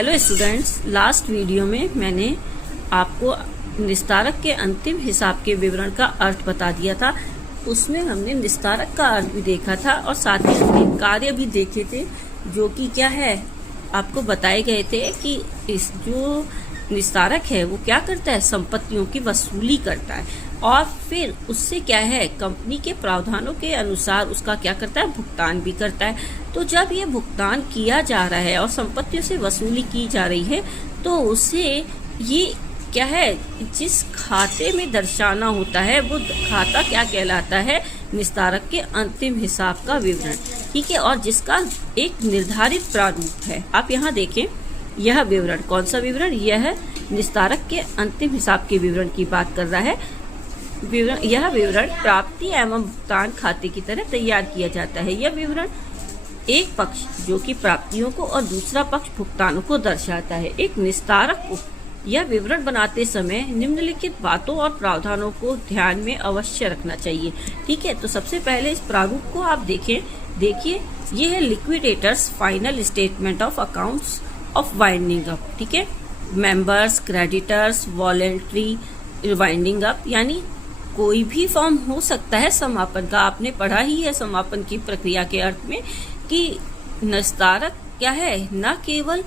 Hello students, last video में मैंने आपको निस्तारक के अंतिम हिसाब के विवरण का अर्थ बता दिया था। उसमें हमने निस्तारक का अर्थ भी देखा था और साथ ही उसके कार्य भी देखे थे, जो कि क्या है आपको बताए गए थे कि इस जो निस्तारक है वो क्या करता है, संपत्तियों की वसूली करता है और फिर उससे क्या है कंपनी के प्रावधानों के अनुसार उसका क्या करता है, भुगतान भी करता है। तो जब ये भुगतान किया जा रहा है और संपत्तियों से वसूली की जा रही है तो उसे ये क्या है, जिस खाते में दर्शाना होता है वो खाता क्या कहलाता है, निस्तारक के अंतिम हिसाब का विवरण। ठीक है, और जिसका एक निर्धारित प्रारूप है। आप यहाँ देखें, यह विवरण कौन सा विवरण, यह निस्तारक के अंतिम हिसाब के विवरण की बात कर रहा है। यह विवरण प्राप्ति एवं भुगतान खाते की तरह तैयार किया जाता है। यह विवरण एक पक्ष जो कि प्राप्तियों को और दूसरा पक्ष भुगतानों को दर्शाता है। एक निस्तारक को यह विवरण बनाते समय निम्नलिखित बातों और प्रावधानों को ध्यान में अवश्य रखना चाहिए। ठीक है, तो सबसे पहले इस प्रारूप को आप देखिए ये है liquidators final statement of accounts of winding up. ठीक है, members, creditors, voluntary winding up, यानी कोई भी फॉर्म हो सकता है समापन का। आपने पढ़ा ही है समापन की प्रक्रिया के अर्थ में कि निस्तारक क्या है, न केवल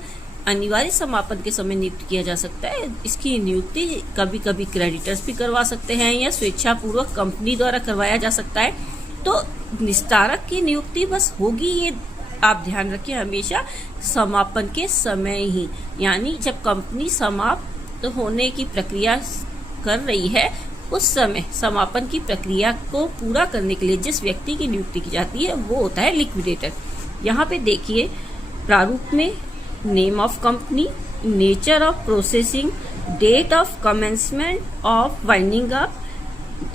अनिवार्य समापन के समय नियुक्त किया जा सकता है, इसकी नियुक्ति कभी कभी क्रेडिटर्स भी करवा सकते हैं या स्वेच्छापूर्वक कंपनी द्वारा करवाया जा सकता है। तो निस्तारक की नियुक्ति बस होगी, ये आप ध्यान रखिए हमेशा, समापन के समय ही, यानी जब कंपनी समाप्त होने की प्रक्रिया कर रही है उस समय समापन की प्रक्रिया को पूरा करने के लिए जिस व्यक्ति की नियुक्ति की जाती है वो होता है लिक्विडेटर। यहाँ पे देखिए प्रारूप में name of company, nature of processing, date of commencement of winding up,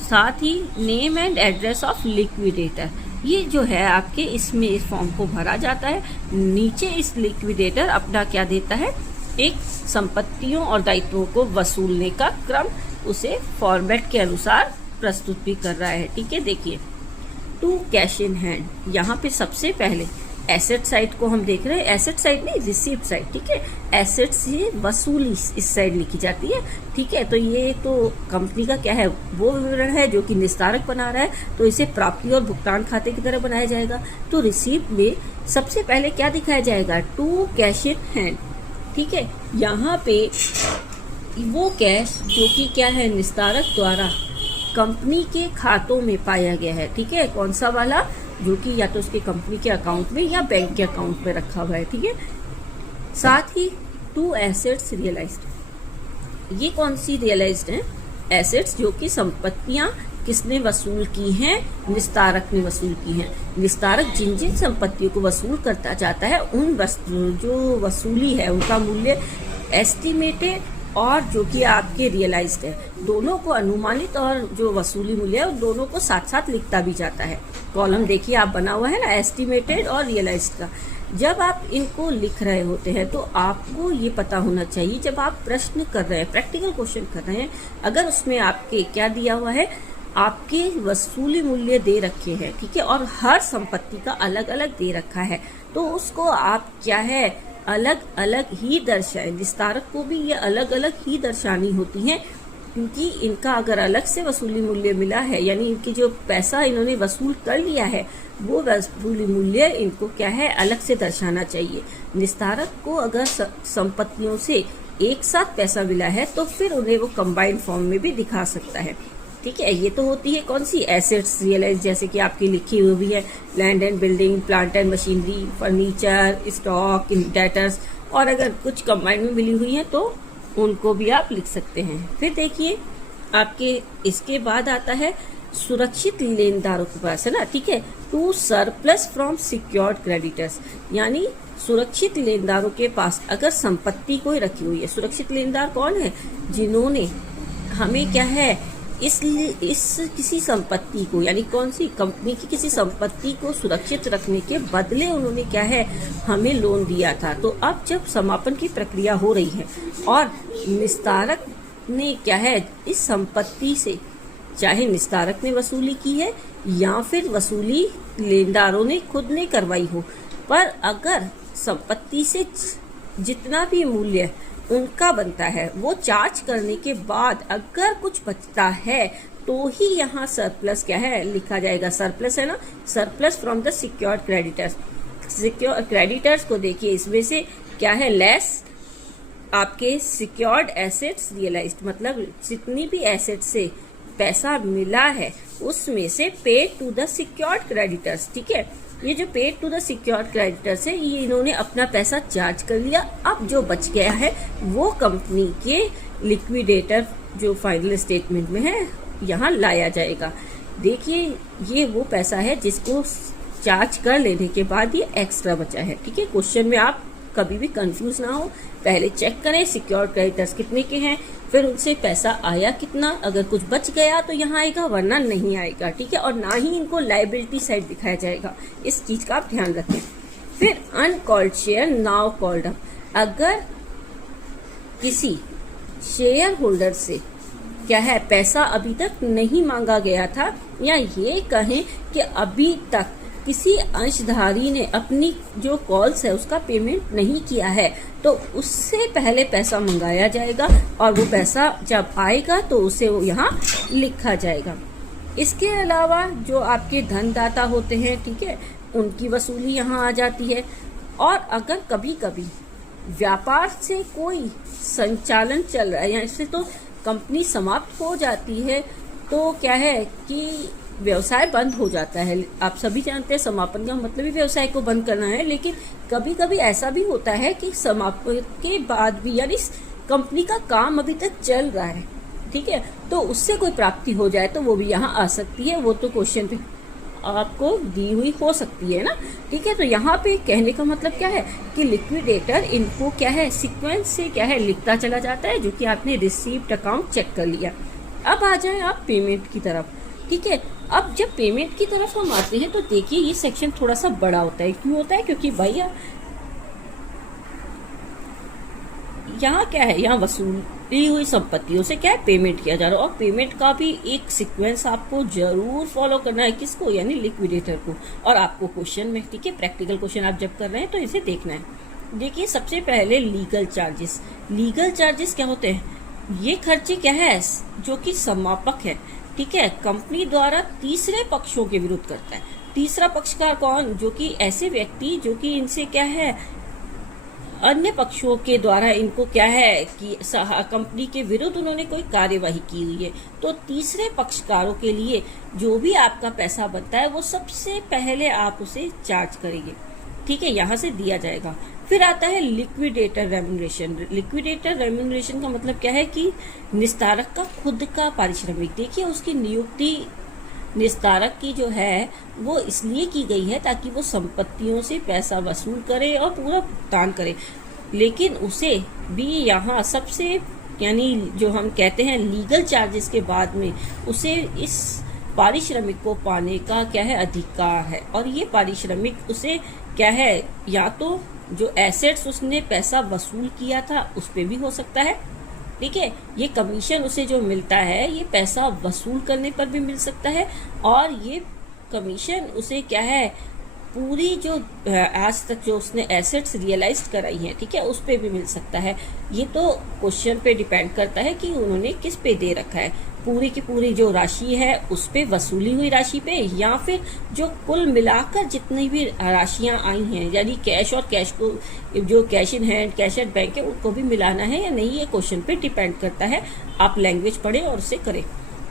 साथ ही name and address of liquidator, ये जो है आपके इसमें इस फॉर्म को भरा जाता है। नीचे इस लिक्विडेटर अपना क्या देता है, एक संपत्तियों और दायित्वों को वसूलने का क्रम उसे फॉर्मेट के अनुसार प्रस्तुत भी कर रहा है। ठीक है, देखिए टू कैश इन हैंड, यहाँ पे सबसे पहले एसेट साइड को हम देख रहे हैं, एसेट साइड नहीं रिसीप्ट साइड। ठीक है, एसेट से वसूली इस साइड लिखी जाती है। ठीक है, तो ये तो कंपनी का क्या है, वो विवरण है जो कि निस्तारक बना रहा है, तो इसे प्राप्ति और भुगतान खाते की तरह बनाया जाएगा। तो रिसीप्ट में सबसे पहले क्या दिखाया जाएगा, टू कैश इन हैंड। ठीक है, यहाँ पे वो कैश जो कि क्या है, निस्तारक द्वारा कंपनी के खातों में पाया गया है। ठीक है, कौन सा वाला, जो कि या तो उसके कंपनी के अकाउंट में या बैंक के अकाउंट में रखा हुआ है। ठीक है, साथ ही टू एसेट्स रियलाइज्ड, ये कौन सी रियलाइज्ड है, एसेट्स जो कि संपत्तियां किसने वसूल की हैं, निस्तारक ने वसूल की हैं। निस्तारक जिन जिन संपत्तियों को वसूल करता जाता है उन जो वसूली है उनका मूल्य एस्टिमेटेड और जो कि आपके रियलाइज्ड है, दोनों को अनुमानित और जो वसूली मूल्य है दोनों को साथ साथ लिखता भी जाता है। कॉलम देखिए आप बना हुआ है ना, एस्टिमेटेड और रियलाइज्ड का। जब आप इनको लिख रहे होते हैं तो आपको ये पता होना चाहिए, जब आप प्रश्न कर रहे हैं, प्रैक्टिकल क्वेश्चन कर रहे हैं, अगर उसमें आपके क्या दिया हुआ है, आपके वसूली मूल्य दे रखे हैं, ठीक है, और हर संपत्ति का अलग अलग दे रखा है, तो उसको आप क्या है अलग अलग ही दर्शाएं। निस्तारक को भी ये अलग अलग ही दर्शानी होती हैं, क्योंकि इनका अगर अलग से वसूली मूल्य मिला है, यानी इनकी जो पैसा इन्होंने वसूल कर लिया है वो वसूली मूल्य इनको क्या है अलग से दर्शाना चाहिए। निस्तारक को अगर संपत्तियों से एक साथ पैसा मिला है तो फिर उन्हें वो कंबाइंड फॉर्म में भी दिखा सकता है। ठीक है, ये तो होती है कौन सी, एसेट्स रियलाइज, जैसे कि आपकी लिखी हुई भी है land and building, plant and machinery, furniture, stock, debtors, और अगर कुछ कंबाइंड में मिली हुई है तो उनको भी आप लिख सकते हैं। फिर देखिए आपके इसके बाद आता है सुरक्षित लेनदारों के पास, है ना। ठीक है, to surplus from secured creditors, यानी सुरक्षित लेनदारों के पास अगर संपत्ति कोई रखी हुई है। सुरक्षित लेनदार कौन है, जिन्होंने हमें क्या है इस किसी संपत्ति को, यानी कौन सी कंपनी की किसी संपत्ति को सुरक्षित रखने के बदले उन्होंने क्या है हमें लोन दिया था। तो अब जब समापन की प्रक्रिया हो रही है और निस्तारक ने क्या है इस संपत्ति से, चाहे निस्तारक ने वसूली की है या फिर वसूली लेनदारों ने खुद ने करवाई हो, पर अगर संपत्ति से जितना भी मूल्य उनका बनता है वो चार्ज करने के बाद अगर कुछ बचता है तो ही यहाँ सरप्लस क्या है लिखा जाएगा। सरप्लस है ना, surplus from the secured creditors. Secure creditors को देखिए, इसमें से क्या है लेस आपके सिक्योर्ड एसेट्स रियलाइज्ड, मतलब जितनी भी एसेट से पैसा मिला है उसमें से paid to the secured creditors. ठीक है, ये जो paid to the secured creditors है ये इन्होंने अपना पैसा चार्ज कर लिया। अब जो बच गया है वो कंपनी के लिक्विडेटर जो फाइनल स्टेटमेंट में है यहाँ लाया जाएगा। देखिए ये वो पैसा है जिसको चार्ज कर लेने के बाद ये एक्स्ट्रा बचा है। ठीक है, क्वेश्चन में आप कभी भी कंफ्यूज ना हो, पहले चेक करें सिक्योर्ड क्रेडिटर्स कितने के हैं, फिर उनसे पैसा आया कितना, अगर कुछ बच गया तो यहाँ आएगा वरना नहीं आएगा। ठीक है, और ना ही इनको लायबिलिटी साइड दिखाया जाएगा, इस चीज का आप ध्यान रखें। फिर uncalled share now called up, अगर किसी शेयर होल्डर से क्या है पैसा अभी तक नहीं मांगा गया था, या ये कहें कि अभी तक किसी अंशधारी ने अपनी जो कॉल्स है उसका पेमेंट नहीं किया है, तो उससे पहले पैसा मंगाया जाएगा और वो पैसा जब आएगा तो उसे वो यहाँ लिखा जाएगा। इसके अलावा जो आपके धनदाता होते हैं, ठीक है, उनकी वसूली यहाँ आ जाती है। और अगर कभी कभी व्यापार से कोई संचालन चल रहा है या इससे तो कंपनी समाप्त हो जाती है, तो क्या है कि व्यवसाय बंद हो जाता है। आप सभी जानते हैं समापन का मतलब ही व्यवसाय को बंद करना है, लेकिन कभी कभी ऐसा भी होता है कि समापन के बाद भी यानी कंपनी का काम अभी तक चल रहा है, ठीक है, तो उससे कोई प्राप्ति हो जाए तो वो भी यहाँ आ सकती है। वो तो क्वेश्चन पे आपको दी हुई हो सकती है ना। ठीक है, तो यहाँ पे कहने का मतलब क्या है कि लिक्विडेटर इनको क्या है सीक्वेंस से क्या है लिखता चला जाता है, जो कि आपने रिसीव्ड अकाउंट चेक कर लिया। अब आ जाए आप पेमेंट की तरफ। ठीक है, अब जब पेमेंट की तरफ हम आते हैं तो देखिए ये सेक्शन थोड़ा सा बड़ा होता है। क्यों होता है? क्योंकि भैया यहाँ क्या है, यहाँ वसूली हुई संपत्तियों से क्या है पेमेंट किया जा रहा है, और पेमेंट का भी एक सीक्वेंस आपको जरूर फॉलो करना है। किसको? यानी लिक्विडेटर को। और आपको क्वेश्चन में, ठीक है, प्रैक्टिकल क्वेश्चन आप जब कर रहे हैं तो इसे देखना है। देखिए सबसे पहले लीगल चार्जेस। लीगल चार्जेस क्या होते हैं? ये खर्चे क्या है जो कि समापक है, ठीक है, कंपनी द्वारा तीसरे पक्षों के विरुद्ध करता है। तीसरा पक्षकार कौन? जो कि ऐसे व्यक्ति जो कि इनसे क्या है अन्य पक्षों के द्वारा इनको क्या है कि कंपनी के विरुद्ध उन्होंने कोई कार्यवाही की हुई है, तो तीसरे पक्षकारों के लिए जो भी आपका पैसा बनता है वो सबसे पहले आप उसे चार्ज करेंगे। ठीक है, यहाँ से दिया जाएगा। फिर आता है लिक्विडेटर रेम्यूनरेशन। लिक्विडेटर रेम्यूनरेशन का मतलब क्या है कि निस्तारक का खुद का पारिश्रमिक। देखिए उसकी नियुक्ति निस्तारक की जो है वो इसलिए की गई है ताकि वो संपत्तियों से पैसा वसूल करे और पूरा भुगतान करे, लेकिन उसे भी यहाँ सबसे यानी जो हम कहते हैं लीगल चार्जेस के बाद में उसे इस पारिश्रमिक को पाने का क्या है अधिकार है। और ये पारिश्रमिक उसे क्या है या तो जो एसेट्स उसने पैसा वसूल किया था उस पे भी हो सकता है, ठीक है, ये कमीशन उसे जो मिलता है ये पैसा वसूल करने पर भी मिल सकता है, और ये कमीशन उसे क्या है पूरी जो आज तक जो उसने एसेट्स रियलाइज कराई हैं, ठीक है, उस पे भी मिल सकता है। ये तो क्वेश्चन पे डिपेंड करता है कि उन्होंने किस पे दे रखा है, पूरी की पूरी जो राशि है उस पे वसूली हुई राशि पे, या फिर जो कुल मिलाकर जितनी भी राशियां आई हैं यानी कैश और कैश को जो cash in hand cash at bank है उनको भी मिलाना है या नहीं, ये क्वेश्चन पे डिपेंड करता है। आप लैंग्वेज पढ़े और उसे करें।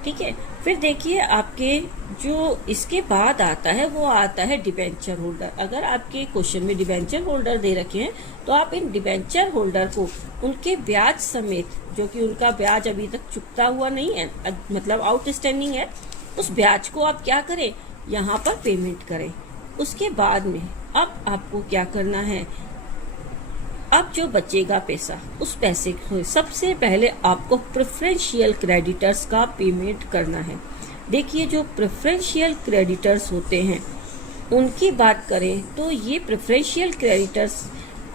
ठीक है, फिर देखिए आपके जो इसके बाद आता है वो आता है डिबेंचर होल्डर। अगर आपके क्वेश्चन में डिबेंचर होल्डर दे रखे हैं तो आप इन डिबेंचर होल्डर को उनके ब्याज समेत, जो कि उनका ब्याज अभी तक चुकता हुआ नहीं है मतलब आउटस्टैंडिंग है, उस ब्याज को आप क्या करें यहाँ पर पेमेंट करें। उसके बाद में अब आपको क्या करना है, अब जो बचेगा पैसा उस पैसे को सबसे पहले आपको प्रेफरेंशियल क्रेडिटर्स का पेमेंट करना है। देखिए जो प्रेफरेंशियल क्रेडिटर्स होते हैं उनकी बात करें तो ये प्रेफरेंशियल क्रेडिटर्स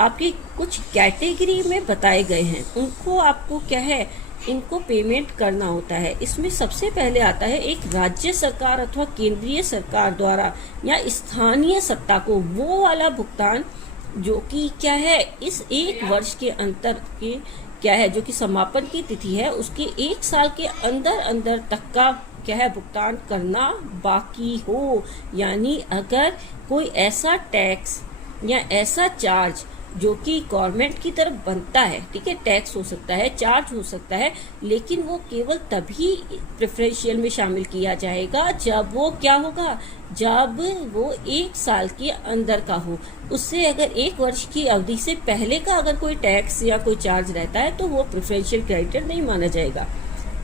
आपकी कुछ कैटेगरी में बताए गए हैं, उनको आपको क्या है इनको पेमेंट करना होता है। इसमें सबसे पहले आता है एक राज्य सरकार अथवा केंद्रीय सरकार द्वारा या स्थानीय सत्ता को वो वाला भुगतान जो कि क्या है इस एक वर्ष के अंतर के क्या है जो कि समापन की तिथि है उसके एक साल के अंदर अंदर तक का क्या है भुगतान करना बाकी हो। यानी अगर कोई ऐसा टैक्स या ऐसा चार्ज जो कि गवर्नमेंट की तरफ बनता है, ठीक है, टैक्स हो सकता है, चार्ज हो सकता है, लेकिन वो केवल तभी प्रेफरेंशियल में शामिल किया जाएगा जब वो क्या होगा, जब वो एक साल के अंदर का हो। उससे अगर एक वर्ष की अवधि से पहले का अगर कोई टैक्स या कोई चार्ज रहता है तो वो प्रेफरेंशियल क्रेडिटर नहीं माना जाएगा।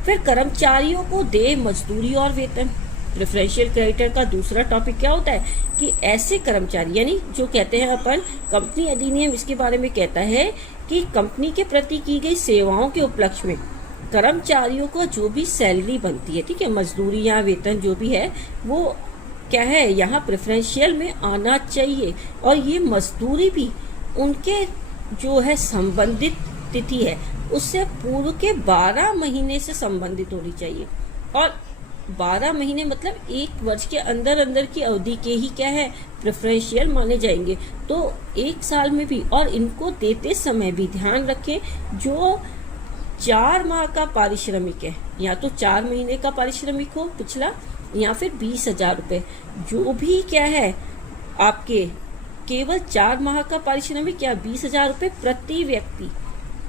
फिर कर्मचारियों को देय मजदूरी और वेतन। प्रेफरेंशियल क्रेडिटर का दूसरा टॉपिक क्या होता है कि ऐसे कर्मचारी यानी जो कहते हैं अपन कंपनी अधिनियम इसके बारे में कहता है कि कंपनी के प्रति की गई सेवाओं के उपलक्ष्य में कर्मचारियों को जो भी सैलरी बनती है, ठीक है, मजदूरी या वेतन जो भी है वो क्या है यहाँ प्रेफरेंशियल में आना चाहिए। और ये मजदूरी भी उनके जो है संबंधित तिथि है उससे पूर्व के 12 महीने से संबंधित होनी चाहिए। और 12 महीने मतलब एक वर्ष के अंदर अंदर की अवधि के ही क्या है प्रेफरेंशियल माने जाएंगे। तो एक साल में भी, और इनको देते समय भी ध्यान रखें जो 4 माह का पारिश्रमिक है या तो 4 महीने का पारिश्रमिक हो पिछला या फिर 20,000 रुपये, जो भी क्या है आपके केवल 4 माह का पारिश्रमिक या 20,000 रुपये प्रति व्यक्ति,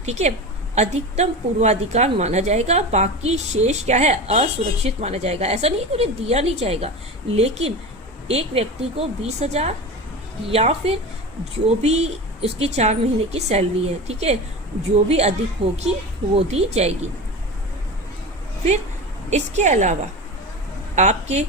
ठीक है, अधिकतम पूर्वाधिकार माना जाएगा। बाकी शेष क्या है असुरक्षित माना जाएगा। ऐसा नहीं कि उन्हें दिया नहीं जाएगा, लेकिन एक व्यक्ति को 20,000 या फिर जो भी उसकी 4 महीने की सैलरी है, ठीक है, जो भी अधिक होगी वो दी जाएगी। फिर इसके अलावा आपके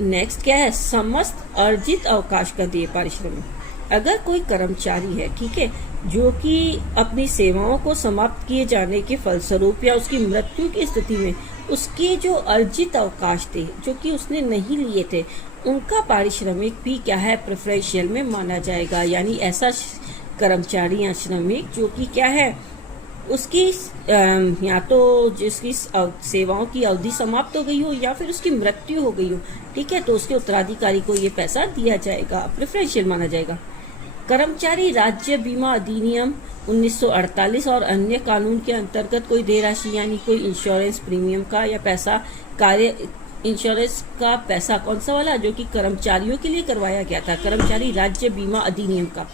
नेक्स्ट क्या है समस्त अर्जित अवकाश का देय पारिश्रमिक। अगर कोई कर्मचारी है, ठीक है, जो कि अपनी सेवाओं को समाप्त किए जाने के फलस्वरूप या उसकी मृत्यु की स्थिति में उसके जो अर्जित अवकाश थे जो कि उसने नहीं लिए थे उनका पारिश्रमिक भी क्या है प्रेफरेंशियल में माना जाएगा। यानी ऐसा कर्मचारी या श्रमिक जो कि क्या है उसकी या तो जिसकी सेवाओं की अवधि समाप्त हो गई हो या फिर उसकी मृत्यु हो गई हो, ठीक है, तो उसके उत्तराधिकारी को ये पैसा दिया जाएगा, प्रेफरेंशियल माना जाएगा। कर्मचारी राज्य बीमा अधिनियम 1948 और अन्य कानून के अंतर्गत कोई देय राशि यानी कोई इंश्योरेंस प्रीमियम का या पैसा कार्य इंश्योरेंस का पैसा कौन सा वाला जो कि कर्मचारियों के लिए करवाया गया था, कर्मचारी राज्य बीमा अधिनियम का,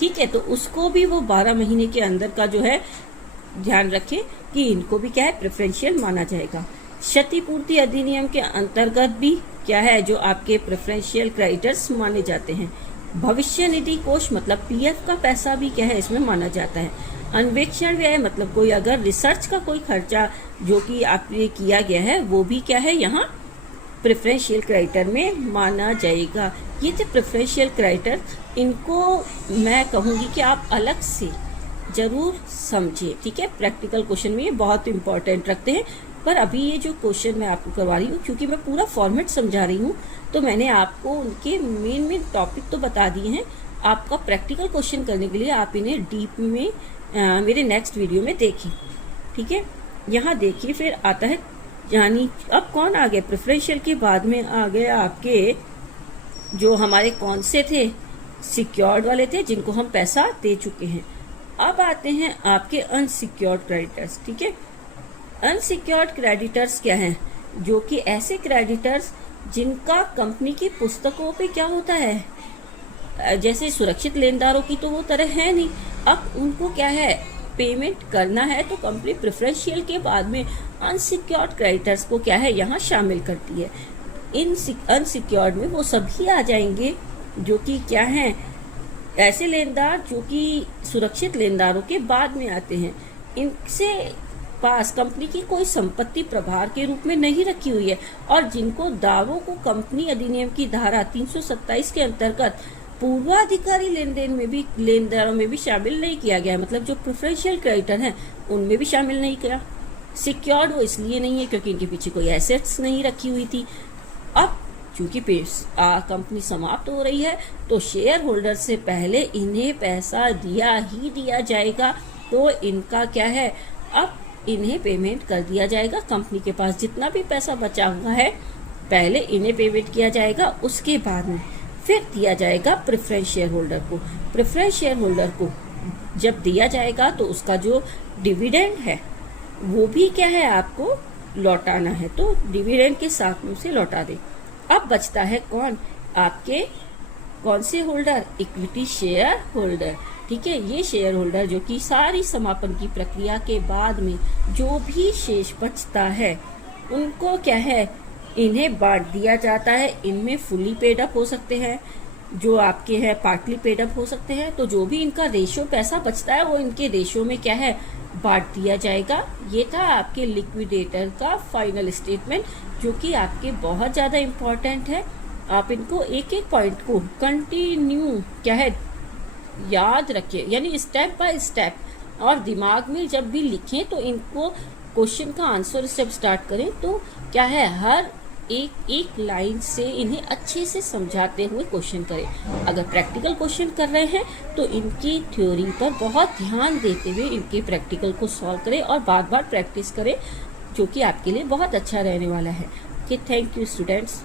ठीक है, तो उसको भी वो 12 महीने के अंदर का जो है ध्यान रखें कि इनको भी क्या है प्रेफरेंशियल माना जाएगा। क्षतिपूर्ति अधिनियम के अंतर्गत भी क्या है जो आपके प्रेफरेंशियल क्रेडिटर्स माने जाते हैं। भविष्य निधि कोष मतलब पीएफ का पैसा भी क्या है इसमें माना जाता है। अन्वेषण व्यय मतलब कोई अगर रिसर्च का कोई खर्चा जो कि आपने किया गया है वो भी क्या है यहाँ प्रेफरेंशियल क्रेडिटर में माना जाएगा। ये थे प्रेफरेंशियल क्रेडिटर, इनको मैं कहूँगी कि आप अलग से जरूर समझिए, ठीक है, प्रैक्टिकल क्वेश्चन में ये बहुत इंपॉर्टेंट रखते हैं। पर अभी ये जो क्वेश्चन मैं आपको करवा रही हूँ क्योंकि मैं पूरा फॉर्मेट समझा रही हूँ तो मैंने आपको उनके मेन टॉपिक तो बता दिए हैं। आपका प्रैक्टिकल क्वेश्चन करने के लिए आप इन्हें डीप में मेरे नेक्स्ट वीडियो में देखें, ठीक है। यहाँ देखिए फिर आता है यानी अब कौन आ गए प्रेफरेंशियल के बाद में आ गए आपके जो हमारे कौन से थे सिक्योर्ड वाले थे जिनको हम पैसा दे चुके हैं। अब आते हैं आपके अनसिक्योर्ड क्रेडिटर्स, ठीक है। अनसिक्योर्ड क्रेडिटर्स क्या हैं जो कि ऐसे क्रेडिटर्स जिनका कंपनी की पुस्तकों पे क्या होता है जैसे सुरक्षित लेनदारों की तो वो तरह है नहीं। अब उनको क्या है पेमेंट करना है तो कंपनी प्रेफरेंशियल के बाद में अनसिक्योर्ड क्रेडिटर्स को क्या है यहाँ शामिल करती है। इन अनसिक्योर्ड में वो सभी आ जाएंगे जो कि क्या है ऐसे लेनदार जो कि सुरक्षित लेनदारों के बाद में आते हैं। इनसे पास कंपनी की कोई संपत्ति प्रभार के रूप में नहीं रखी हुई है और जिनको दावों को कंपनी अधिनियम की धारा 327 के अंतर्गत पूर्वाधिकारी लेनदेन में भी लेनदारों में भी शामिल नहीं किया गया है। मतलब जो प्रेफरेंशियल क्रेडिटर हैं उनमें भी शामिल नहीं किया। सिक्योर्ड वो इसलिए नहीं है क्योंकि इनके पीछे कोई एसेट्स नहीं रखी हुई थी। अब चूंकि कंपनी समाप्त हो रही है तो शेयर होल्डर से पहले इन्हें पैसा दिया ही दिया जाएगा। तो इनका क्या है अब इन्हें पेमेंट कर दिया जाएगा। कंपनी के पास जितना भी पैसा बचा हुआ है पहले इन्हें पेमेंट किया जाएगा। उसके बाद में फिर दिया जाएगा प्रेफरेंस शेयर होल्डर को। प्रेफरेंस शेयर होल्डर को जब दिया जाएगा तो उसका जो डिविडेंड है वो भी क्या है, आपको लौटाना है, तो डिविडेंड के साथ में उसे लौटा दे। अब बचता है कौन, आपके कौन से होल्डर, इक्विटी शेयर होल्डर। ठीक है, ये शेयर होल्डर जो कि सारी समापन की प्रक्रिया के बाद में जो भी शेष बचता है उनको क्या है, इन्हें बांट दिया जाता है। इनमें फुली पेड अप हो सकते हैं, जो आपके हैं पार्टली पेड अप हो सकते हैं। तो जो भी इनका रेशियो पैसा बचता है वो इनके रेशियो में क्या है, बांट दिया जाएगा। ये था आपके लिक्विडेटर का फाइनल स्टेटमेंट, जो कि आपके बहुत ज्यादा इम्पोर्टेंट है। आप इनको एक एक पॉइंट को कंटिन्यू क्या है याद रखिए, यानी स्टेप बाय स्टेप, और दिमाग में जब भी लिखें तो इनको क्वेश्चन का आंसर जब स्टार्ट करें तो क्या है, हर एक एक लाइन से इन्हें अच्छे से समझाते हुए क्वेश्चन करें। अगर प्रैक्टिकल क्वेश्चन कर रहे हैं तो इनकी थ्योरी पर बहुत ध्यान देते हुए इनके प्रैक्टिकल को सॉल्व करें और बार बार प्रैक्टिस करें, जो कि आपके लिए बहुत अच्छा रहने वाला है। Okay, thank you students.